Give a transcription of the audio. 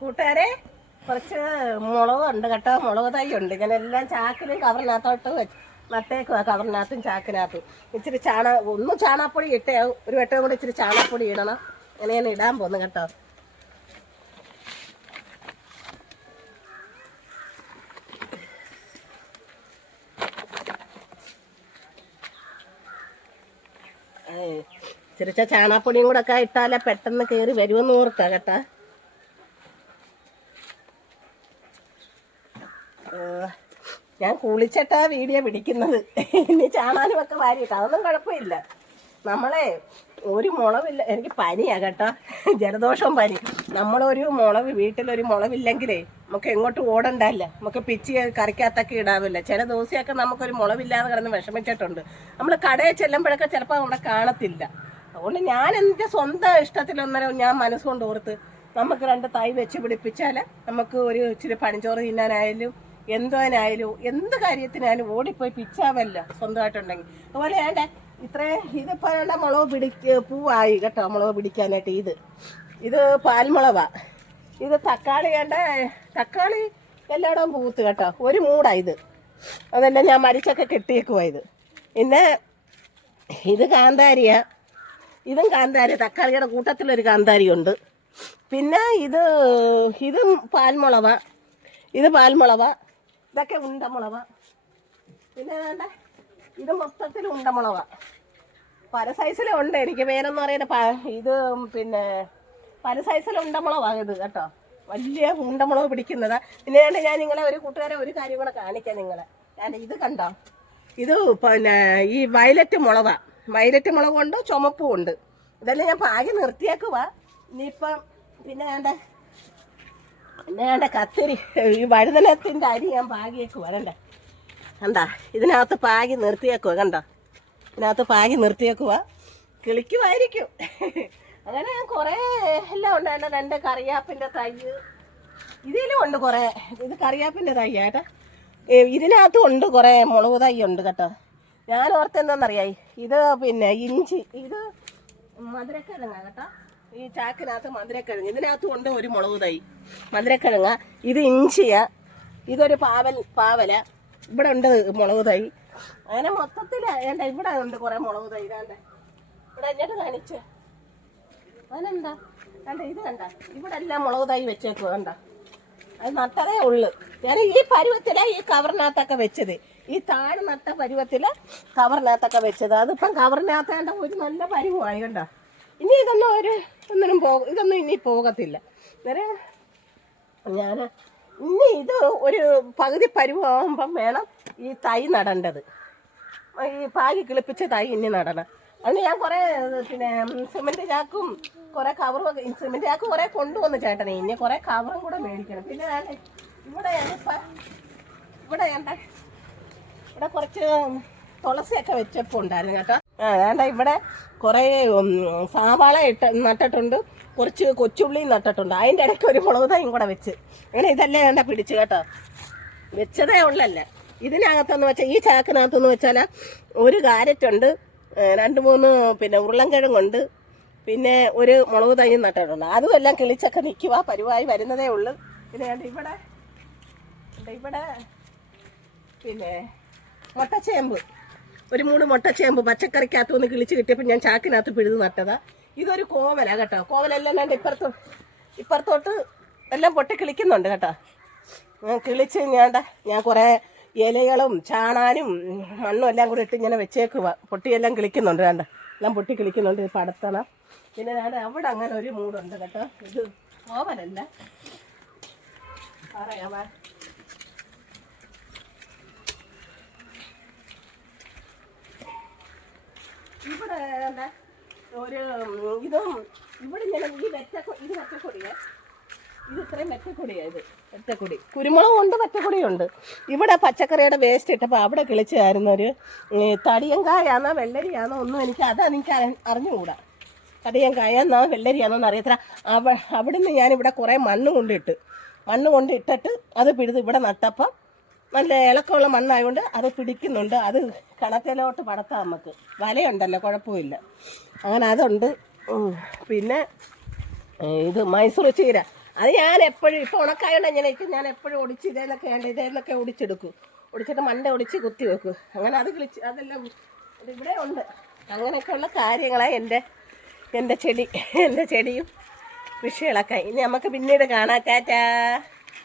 കൂട്ടുകാരെ കുറച്ച് മുളക് ഉണ്ട് കേട്ടോ. മുളക് തൈ ഉണ്ട് ഇങ്ങനെ എല്ലാം ചാക്കിലും കവറിനകത്തോട്ട് വെച്ച് നട്ടേക്കുവാ കവറിനകത്തും ചാക്കിനകത്തും. ഇച്ചിരി ചാണ ഒന്ന് ചാണാപ്പൊടി ഇട്ടേ ഒരു വെട്ടം കൂടി ഇച്ചിരി ചാണാപ്പൊടി ഇടണം. അങ്ങനെ ഞാൻ ഇടാൻ പോന്നു കേട്ടോ. ഇച്ചിരിച്ച ചാണകപ്പൊടിയും കൂടെ ഒക്കെ ഇട്ടാലേ പെട്ടെന്ന് കയറി വരുമെന്ന് ഓർക്കാം കേട്ടാ. ഞാൻ കുളിച്ചിട്ടാ വീഡിയോ പിടിക്കുന്നത്. ഇനി ചാണാനും ഒക്കെ വാരിയിട്ട് അതൊന്നും കുഴപ്പമില്ല. നമ്മളെ ഒരു മുളവില്ല എനിക്ക് പനിയാ കേട്ടോ. ജലദോഷവും പനി. നമ്മളൊരു മുളവ് വീട്ടിലൊരു മുളവില്ലെങ്കിലേ നമുക്ക് എങ്ങോട്ട് ഓടണ്ടല്ല നമുക്ക് പിച്ചി കറിക്കകത്തൊക്കെ ഇടാവില്ല. ചില ദിവസമൊക്കെ നമുക്കൊരു മുളവില്ലാതെ കിടന്ന് വിഷമിച്ചിട്ടുണ്ട്. നമ്മൾ കടയിൽ ചെല്ലുമ്പോഴൊക്കെ ചിലപ്പോൾ അവിടെ കാണത്തില്ല. അതുകൊണ്ട് ഞാൻ എന്റെ സ്വന്തം ഇഷ്ടത്തിലൊന്നരം ഞാൻ മനസ്സുകൊണ്ട് ഓർത്ത് നമുക്ക് രണ്ട് തൈ വെച്ച് പിടിപ്പിച്ചാൽ നമുക്ക് ഒരു ഇച്ചിരി പണിച്ചോറ് തിന്നാനായാലും എന്തോനായാലും എന്ത് കാര്യത്തിനായാലും ഓടിപ്പോയി പിച്ചാവല്ല സ്വന്തമായിട്ടുണ്ടെങ്കിൽ. അതുപോലെ വേണ്ട? ഇത്രയും ഇതിപ്പോൾ വേണ്ട മുളക് പിടിക്ക പൂവായി കേട്ടോ മുളക് പിടിക്കാനായിട്ട് ഇത്. ഇത് പാൽമുളകാ ഇത് തക്കാളി വേണ്ട? തക്കാളി എല്ലായിടവും പൂത്ത് കേട്ടോ. ഒരു മൂടാ ഇത്. അതെല്ലാം ഞാൻ മരിച്ചൊക്കെ കെട്ടിയേക്കുവാ ഇത്. പിന്നെ ഇത് കാന്താരിയ. ഇതും കാന്താരി തക്കാളിയുടെ കൂട്ടത്തിലൊരു കാന്താരി ഉണ്ട് പിന്നെ ഇത് ഇതും പാൽമുളവ. ഇത് പാൽമുളവ. ഇതൊക്കെ ഉണ്ടമുളവ പിന്നെ വേണ്ട? ഇത് മൊത്തത്തിൽ ഉണ്ടമുളവ പല സൈസിലും ഉണ്ട്. എനിക്ക് പേരെന്ന് പറയുന്നത് ഇത് പിന്നെ പല സൈസിലും ഉണ്ടമുളവാ ഇത് കേട്ടോ. വലിയ ഉണ്ടമുളക് പിടിക്കുന്നത്. പിന്നെ ഞാൻ നിങ്ങളെ ഒരു കൂട്ടുകാരെ ഒരു കാര്യം കൂടെ കാണിക്കാം നിങ്ങളെ. ഞാൻ ഇത് കണ്ടോ? ഇത് പിന്നെ ഈ വയലറ്റ് മുളക. വയലറ്റ് മുളകുണ്ട് ചുമപ്പും ഉണ്ട്. ഇതെല്ലാം ഞാൻ പാകി നിർത്തിയേക്കുവാ. ഇനിയിപ്പം പിന്നെ വേണ്ട? പിന്നെ വേണ്ട കത്തിരി ഈ വഴുതനത്തിന്റെ അരി ഞാൻ പാകിയേക്ക് വരണ്ട. കണ്ടാ? ഇതിനകത്ത് പാകി നിർത്തിയേക്കുക കണ്ടോ? ഇതിനകത്ത് പാകി നിർത്തിയേക്കുക കിളിക്കുമായിരിക്കും അങ്ങനെ ഞാൻ കുറേ എല്ലാം ഉണ്ട് എന്റെ രണ്ട് കറിയാപ്പിന്റെ തൈ ഇതിലും ഉണ്ട് കുറേ. ഇത് കറിയാപ്പിന്റെ തൈ ഏട്ടാ ഇതിനകത്തും ഉണ്ട് കുറേ മുളക് തൈ ഉണ്ട് കേട്ടോ. ഞാൻ ഓർത്ത് ഇത് പിന്നെ ഇഞ്ചി ഇത് മധുരക്കിഴങ്ങ കേട്ടോ. ഈ ചാക്കിനകത്ത് മധുരക്കിഴങ്ങ്. ഇതിനകത്തും ഉണ്ട് ഒരു മുളക് തൈ. മധുരക്കിഴങ്ങ്. ഇത് ഇഞ്ചിയ. ഇതൊരു പാവൽ പാവല. ഇവിടെ ഉണ്ട് മുളക് തൈ. അങ്ങനെ മൊത്തത്തിൽ വേണ്ട ഇവിടെ ഉണ്ട് കുറേ മുളക് തൈ. വേണ്ട ഇവിടെ എന്നിട്ട് കാണിച്ച്. കണ്ട ഇത് കണ്ട. ഇവിടെ എല്ലാം മുളക് തൈ വെച്ചേക്കുക കണ്ട. അത് നട്ടതേ ഉള്ളു. ഞാൻ ഈ പരുവത്തിലാ ഈ കവറിനകത്തൊക്കെ വെച്ചത്. ഈ താഴെ നട്ട പരുവത്തിൽ കവറിനകത്തൊക്കെ വെച്ചത്. അതിപ്പം കവറിനകത്തേണ്ട ഒരു നല്ല പരുവമായി കണ്ട. ഇനി ഇതൊന്നും ഒരു ഒന്നിനും പോ ഇതൊന്നും ഇനി പോകത്തില്ല. അന്നേരം ഞാൻ ഇനി ഇത് ഒരു പകുതി പരുവാകുമ്പം വേണം ഈ തൈ നടേണ്ടത്. ഈ പാകി കിളിപ്പിച്ച തൈ ഇനി നടണം. അതിന് ഞാൻ കുറേ പിന്നെ സിമെന്റ് ചാക്കും കുറേ കവറും സിമെന്റ് ചാക്കും കുറേ കൊണ്ടുവന്ന് ചേട്ടനെ. ഇനി കുറേ കവറും കൂടെ മേടിക്കണം. പിന്നെ ഞാൻ ഇവിടെ ഞാനിപ്പം ഇവിടെ വേണ്ട ഇവിടെ കുറച്ച് തുളസിയൊക്കെ വെച്ചപ്പോൾ ഉണ്ടായിരുന്നു കേട്ടോ. ആ വേണ്ട ഇവിടെ കുറേ സാവാള ഇട്ട് നട്ടിട്ടുണ്ട്. കുറച്ച് കൊച്ചുള്ളിയും നട്ടിട്ടുണ്ട്. അതിന്റെ ഇടയ്ക്ക് ഒരു മുളക് തൈയും കൂടെ വെച്ച്. അങ്ങനെ ഇതല്ലേ വേണ്ട പിടിച്ച് കേട്ടോ. വെച്ചതേ ഉള്ളല്ല. ഇതിനകത്തെന്ന് വെച്ചാൽ ഈ ചാക്കിനകത്തെന്ന് വെച്ചാൽ ഒരു കാരറ്റ് ഉണ്ട് രണ്ട് മൂന്ന് പിന്നെ ഉരുളൻകിഴങ്ങുണ്ട് പിന്നെ ഒരു മുളക് തൈ നട്ടിട്ടുണ്ട്. അതും എല്ലാം കിളിച്ചൊക്കെ നിൽക്കുക പരുവായി വരുന്നതേ ഉള്ളൂ. പിന്നെ ഇവിടെ? ഇവിടെ? പിന്നെ മുട്ടച്ചേമ്പ്. ഒരു മൂന്ന് മുട്ട ചേമ്പ് പച്ചക്കറിക്കകത്ത് ഒന്ന് കിളിച്ച് കിട്ടിയപ്പോൾ ഞാൻ ചാക്കിനകത്ത് പിഴുത് നട്ടതാ. ഇതൊരു കോവല കേട്ടോ. കോവലെല്ലാം കണ്ട് ഇപ്പുറത്തോ ഇപ്പുറത്തോട്ട് എല്ലാം പൊട്ടി കിളിക്കുന്നുണ്ട് കേട്ടോ. ഞാൻ കിളിച്ച് ഞാണ്ട ഞാൻ കുറേ ഇലകളും ചാണാനും മണ്ണും എല്ലാം കൂടി ഇട്ട് ഇങ്ങനെ വെച്ചേക്കുക പൊട്ടിയെല്ലാം കിളിക്കുന്നുണ്ട് കണ്ട. എല്ലാം പൊട്ടി കിളിക്കുന്നുണ്ട് ഇത് പടത്തണം. പിന്നെ ഞാൻ അവിടെ അങ്ങനെ ഒരു മൂടുണ്ട് കേട്ടോ. ഇത് കോവലല്ല. പറയാമേ ഇവിടെ എന്താ ഒരു ഇതും ഇവിടെ ഇങ്ങനെ ഈ വെറ്റക്കൊ ഇത് വെറ്റക്കൊടിയേ ഇത് ഇത്രയും വെറ്റക്കൊടിയാ ഇത് വെറ്റക്കൊടി കുരുമുളകും ഉണ്ട് ഇവിടെ പച്ചക്കറിയുടെ വേസ്റ്റ് ഇട്ടപ്പോൾ അവിടെ കിളിച്ചായിരുന്നു ഒരു തടിയങ്കായാന്നോ വെള്ളരിയാന്നോ ഒന്നും എനിക്ക് അതാ എനിക്ക് അറി- അറിഞ്ഞുകൂടാ. തടിയങ്കായെന്നോ വെള്ളരിയാന്നോ അറിയത്തില്ല അവ അവിടുന്ന് ഞാനിവിടെ കുറേ മണ്ണ് കൊണ്ടിട്ട് മണ്ണ് കൊണ്ടിട്ടിട്ട് അത് പിഴുത് ഇവിടെ നട്ടപ്പം നല്ല ഇളക്കമുള്ള മണ്ണായതുകൊണ്ട് അത് പിടിക്കുന്നുണ്ട്. അത് കണത്തിലോട്ട് പടത്താം നമുക്ക്. വലയുണ്ടല്ലോ കുഴപ്പമില്ല. അങ്ങനെ അതുണ്ട്. പിന്നെ ഇത് മൈസൂർ ചീര. അത് ഞാൻ എപ്പോഴും ഇപ്പോൾ ഉണക്കായോണ്ട് ഇങ്ങനെ ഇരിക്കും. ഞാൻ എപ്പോഴും ഒടിച്ച് ഇതേന്നൊക്കെ വേണ്ട ഇതേന്നൊക്കെ ഒടിച്ചെടുക്കും. ഒടിച്ചിട്ട് മണ്ട ഒടിച്ച് കുത്തി വെക്കും. അങ്ങനെ അത് കിളിച്ച് അതെല്ലാം ഇവിടെ ഉണ്ട്. അങ്ങനെയൊക്കെയുള്ള കാര്യങ്ങളാണ് എന്റെ എന്റെ ചെടി എന്റെ ചെടിയും കൃഷികളൊക്കെ. ഇനി നമുക്ക് പിന്നീട് കാണാം. ടാറ്റാ.